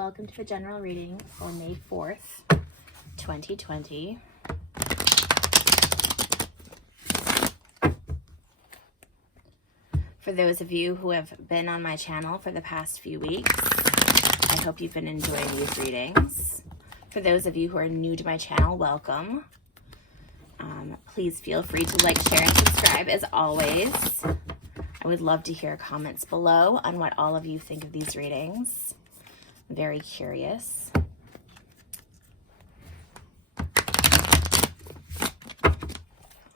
welcome to the general reading for May 4th, 2020. For those of you who have been on my channel for the past few weeks, I hope you've been enjoying these readings. For those of you who are new to my channel, welcome. Please feel free to like, share, and subscribe as always. I would love to hear comments below on what all of you think of these readings. I'm very curious.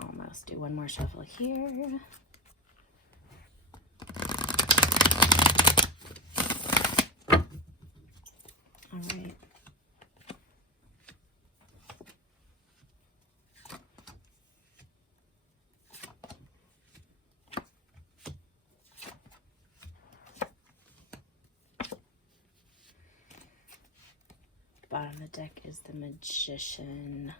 Almost do one more shuffle here. All right. Bottom of the deck is the Magician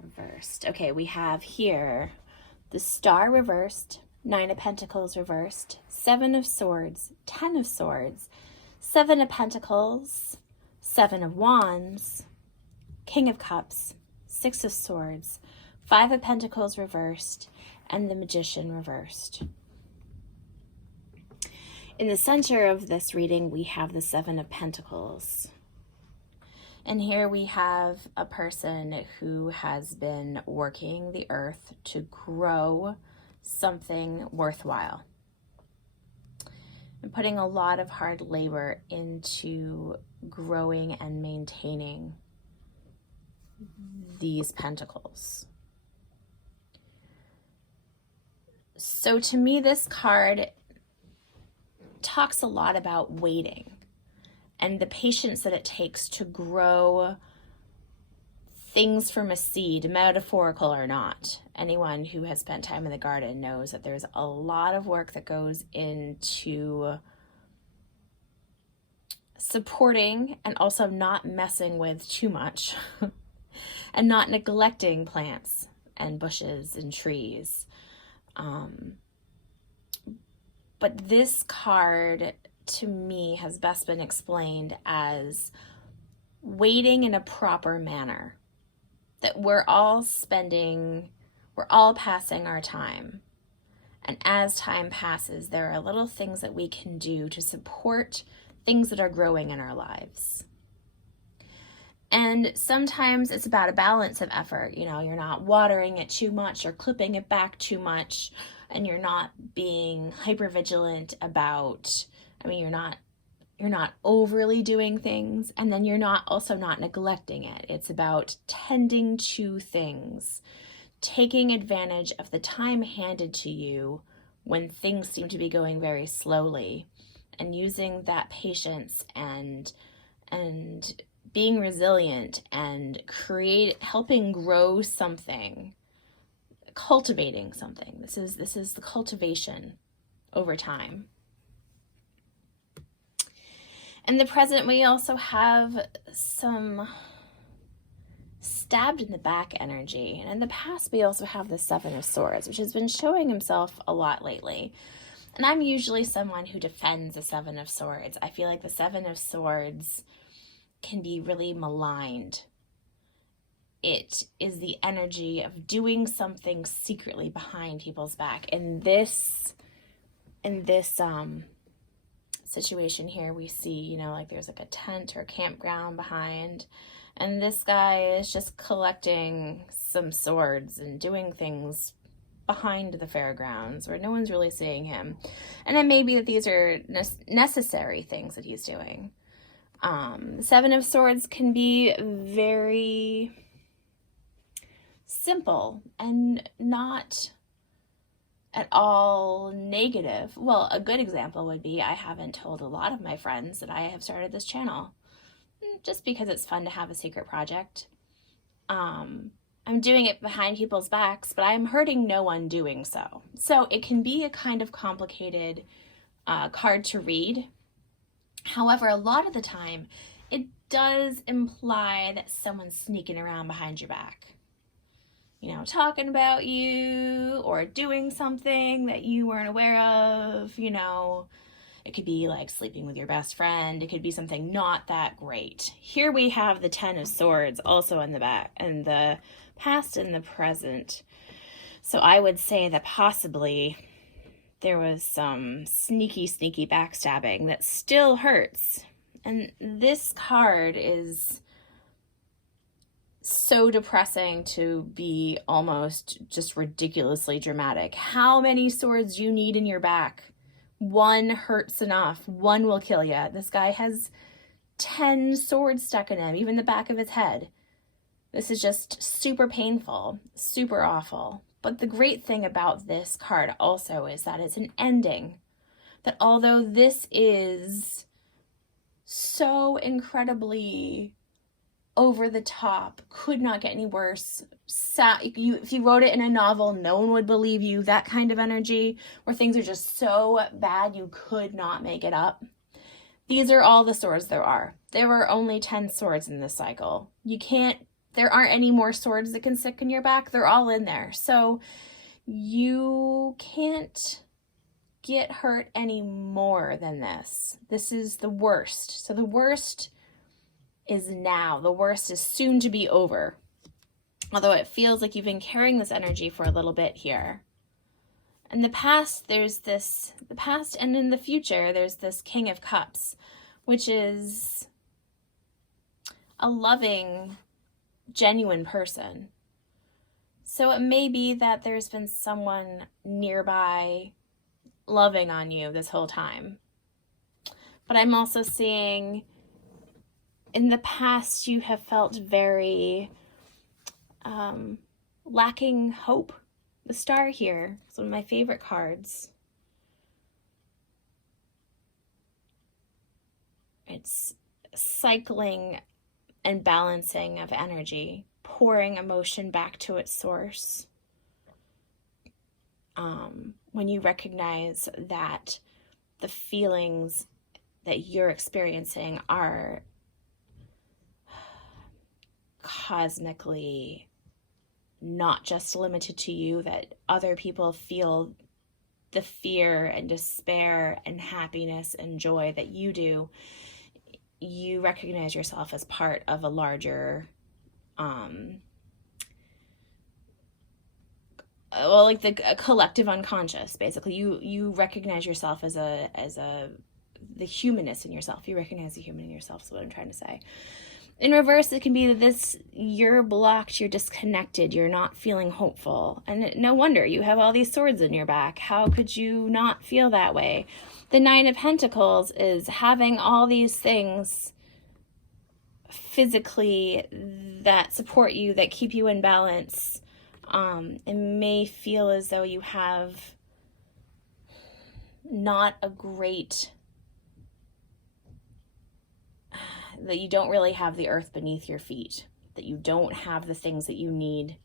reversed. Okay, we have here the Star reversed, Nine of Pentacles reversed, Seven of Swords, Ten of Swords, Seven of Pentacles, Seven of Wands, King of Cups, Six of Swords, Five of Pentacles reversed, and the Magician reversed. In the center of this reading, we have the Seven of Pentacles. And here we have a person who has been working the earth to grow something worthwhile and putting a lot of hard labor into growing and maintaining these pentacles. So to me, this card talks a lot about waiting and the patience that it takes to grow things from a seed, metaphorical or not. Anyone who has spent time in the garden knows that there's a lot of work that goes into supporting and also not messing with too much and not neglecting plants and bushes and trees. But this card, to me, has best been explained as waiting in a proper manner. That we're all passing our time. And as time passes, there are little things that we can do to support things that are growing in our lives. And sometimes it's about a balance of effort. You know, you're not watering it too much or clipping it back too much. And you're not being hypervigilant about, you're not overly doing things, and then you're also not neglecting it. It's about tending to things, taking advantage of the time handed to you when things seem to be going very slowly, and using that patience and being resilient and helping grow something. Cultivating something. This is the cultivation over time. In the present, we also have some stabbed in the back energy. And in the past, we also have the Seven of Swords, which has been showing himself a lot lately. And I'm usually someone who defends the Seven of Swords. I feel like the Seven of Swords can be really maligned. It is the energy of doing something secretly behind people's back. In this situation here, we see, like there's like a tent or campground behind, and this guy is just collecting some swords and doing things behind the fairgrounds where no one's really seeing him. And it may be that these are necessary things that he's doing. The Seven of Swords can be very simple and not at all negative. Well, a good example would be I haven't told a lot of my friends that I have started this channel just because it's fun to have a secret project. I'm doing it behind people's backs, but I'm hurting no one doing so. So it can be a kind of complicated card to read. However, a lot of the time it does imply that someone's sneaking around behind your back. Talking about you or doing something that you weren't aware of, It could be like sleeping with your best friend. It could be something not that great. Here we have the Ten of Swords also in the back, and the past and the present. So I would say that possibly there was some sneaky backstabbing that still hurts. And this card is so depressing to be almost just ridiculously dramatic. How many swords do you need in your back? One hurts enough. One will kill you. This guy has 10 swords stuck in him, even the back of his head. This is just super painful, super awful. But the great thing about this card also is that it's an ending. That although this is so incredibly over the top, could not get any worse. If you wrote it in a novel, no one would believe you. That kind of energy where things are just so bad you could not make it up. These are all the swords there are. There were only 10 swords in this cycle. There aren't any more swords that can stick in your back. They're all in there. So you can't get hurt any more than this. This is the worst. So the worst is now. The worst is soon to be over. Although it feels like you've been carrying this energy for a little bit here. In the past, and in the future, there's this King of Cups, which is a loving, genuine person. So it may be that there's been someone nearby loving on you this whole time. But I'm also seeing in the past you have felt very lacking hope. The Star here is one of my favorite cards. It's cycling and balancing of energy, pouring emotion back to its source. When you recognize that the feelings that you're experiencing are cosmically not just limited to you, that other people feel the fear and despair and happiness and joy that you do, you recognize yourself as part of a larger a collective unconscious. Basically, you recognize yourself as the humanness in yourself. You recognize the human in yourself is what I'm trying to say. In reverse, it can be that you're blocked, you're disconnected, you're not feeling hopeful. And no wonder, you have all these swords in your back. How could you not feel that way? The Nine of Pentacles is having all these things physically that support you, that keep you in balance. It may feel as though you have not a great... that you don't really have the earth beneath your feet, that you don't have the things that you need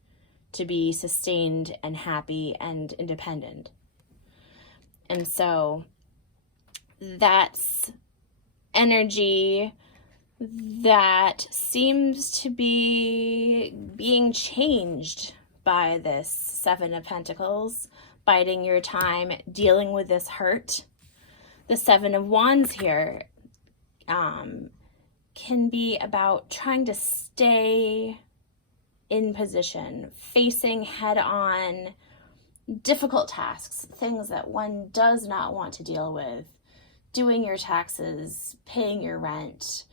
to be sustained and happy and independent. And so that's energy that seems to be being changed by this Seven of Pentacles, biding your time, dealing with this hurt. The Seven of Wands here can be about trying to stay in position, facing head on difficult tasks, things that one does not want to deal with, doing your taxes, paying your rent,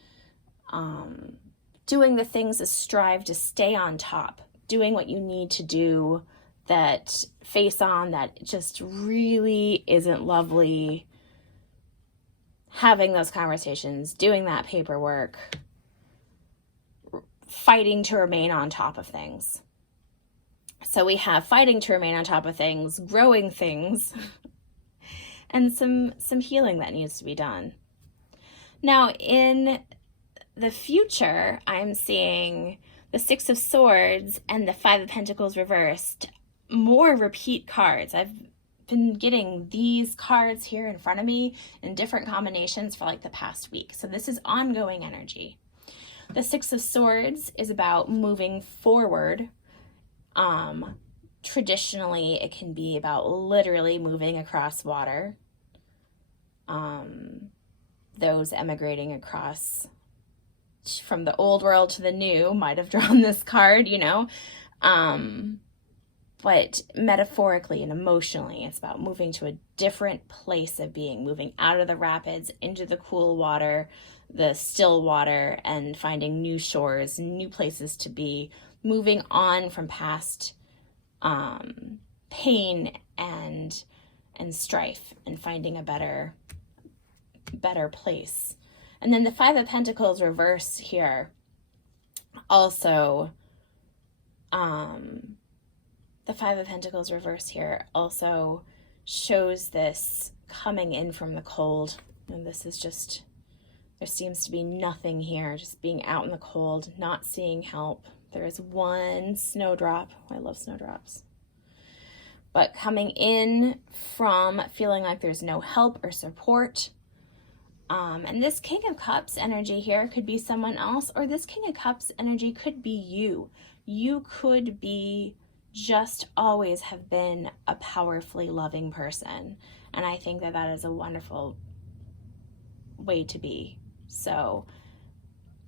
doing the things to strive to stay on top, doing what you need to do that face on that just really isn't lovely, having those conversations, doing that paperwork, fighting to remain on top of things. So we have fighting to remain on top of things, growing things, and some healing that needs to be done. Now, in the future, I'm seeing the Six of Swords and the Five of Pentacles reversed. More repeat cards. I've been getting these cards here in front of me in different combinations for like the past week. So this is ongoing energy. The Six of Swords is about moving forward. Traditionally, it can be about literally moving across water. those emigrating across from the old world to the new might have drawn this card, you know. But metaphorically and emotionally, it's about moving to a different place of being, moving out of the rapids into the cool water, the still water, and finding new shores, new places to be, moving on from past pain and strife, and finding a better place. And then the Five of Pentacles reverse here also, the Five of Pentacles reverse here also shows this coming in from the cold. And this is just, there seems to be nothing here, just being out in the cold, not seeing help. There is one snowdrop. I love snowdrops. But coming in from feeling like there's no help or support. And this King of Cups energy here could be someone else, or this King of Cups energy could be you. You could be just always have been a powerfully loving person. And I think that that is a wonderful way to be. So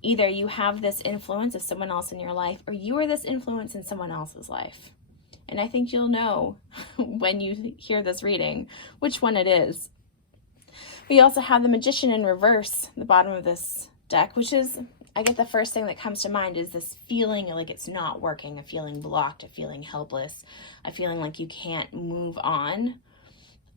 either you have this influence of someone else in your life, or you are this influence in someone else's life. And I think you'll know when you hear this reading which one it is. We also have the Magician in reverse, the bottom of this deck, which is, I get the first thing that comes to mind is this feeling like it's not working, a feeling blocked, a feeling helpless, a feeling like you can't move on.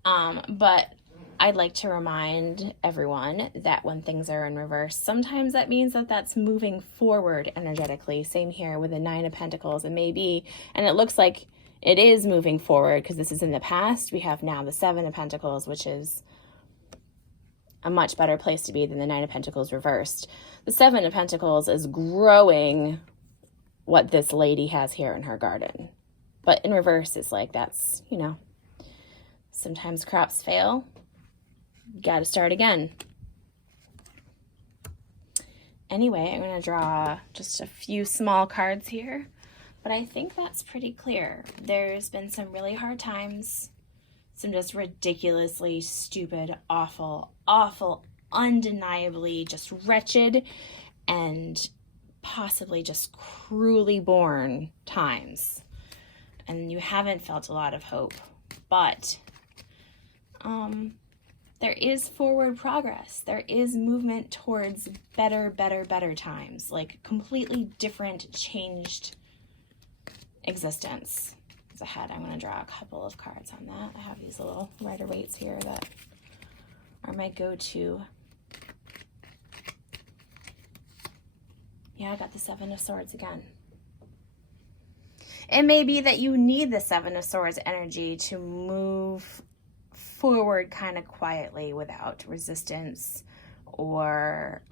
But I'd like to remind everyone that when things are in reverse, sometimes that means that that's moving forward energetically. Same here with the Nine of Pentacles. It may be, and it looks like it is moving forward because this is in the past. We have now the Seven of Pentacles, which is a much better place to be than the Nine of Pentacles reversed. The Seven of Pentacles is growing what this lady has here in her garden. But in reverse, it's like that's, you know, sometimes crops fail. You got to start again. Anyway, I'm going to draw just a few small cards here, but I think that's pretty clear. There's been some really hard times, some just ridiculously stupid, awful, undeniably just wretched and possibly just cruelly born times. And you haven't felt a lot of hope, but there is forward progress. There is movement towards better times, like completely different, changed existence is ahead. I'm going to draw a couple of cards on that. I have these little Rider-Waite's here that are my go-to. Yeah, I got the Seven of Swords again. It may be that you need the Seven of Swords energy to move forward kind of quietly without resistance or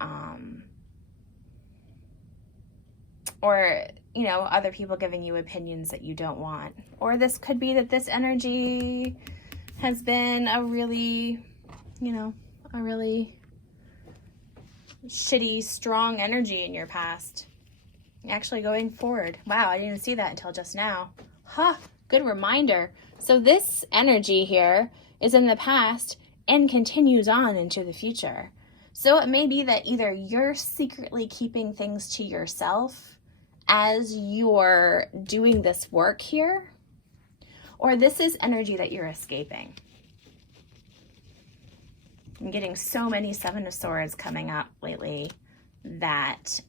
you know, other people giving you opinions that you don't want. Or this could be that this energy has been a really, you know, a really shitty, strong energy in your past. Actually going forward. Wow, I didn't even see that until just now. Huh, good reminder. So this energy here is in the past and continues on into the future. So it may be that either you're secretly keeping things to yourself as you're doing this work here, or this is energy that you're escaping. I'm getting so many Seven of Swords coming up lately that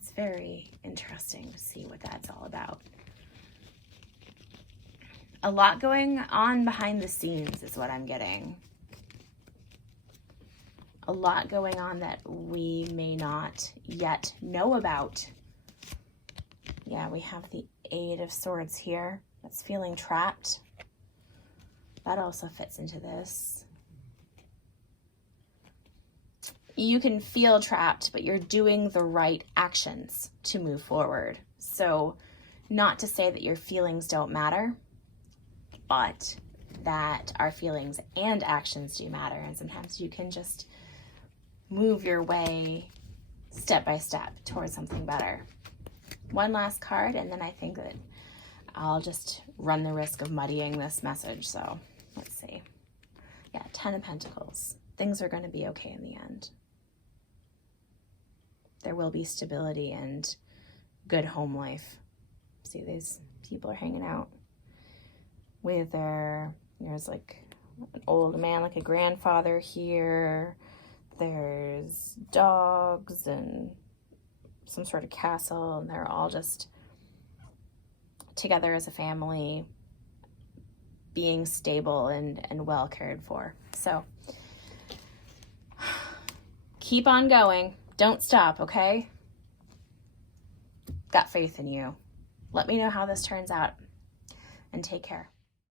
it's very interesting to see what that's all about. A lot going on behind the scenes is what I'm getting. A lot going on that we may not yet know about. Yeah, we have the Eight of Swords here. That's feeling trapped. That also fits into this. You can feel trapped, but you're doing the right actions to move forward. So, not to say that your feelings don't matter, but that our feelings and actions do matter. And sometimes you can just move your way step by step towards something better. One last card, and then I think that I'll just run the risk of muddying this message. So let's see. Yeah, 10 of Pentacles. Things are going to be okay in the end. There will be stability and good home life. See, these people are hanging out with there's like an old man, like a grandfather here. There's dogs and some sort of castle, and they're all just together as a family, being stable and well cared for. So keep on going. Don't stop, okay? Got faith in you. Let me know how this turns out, and take care.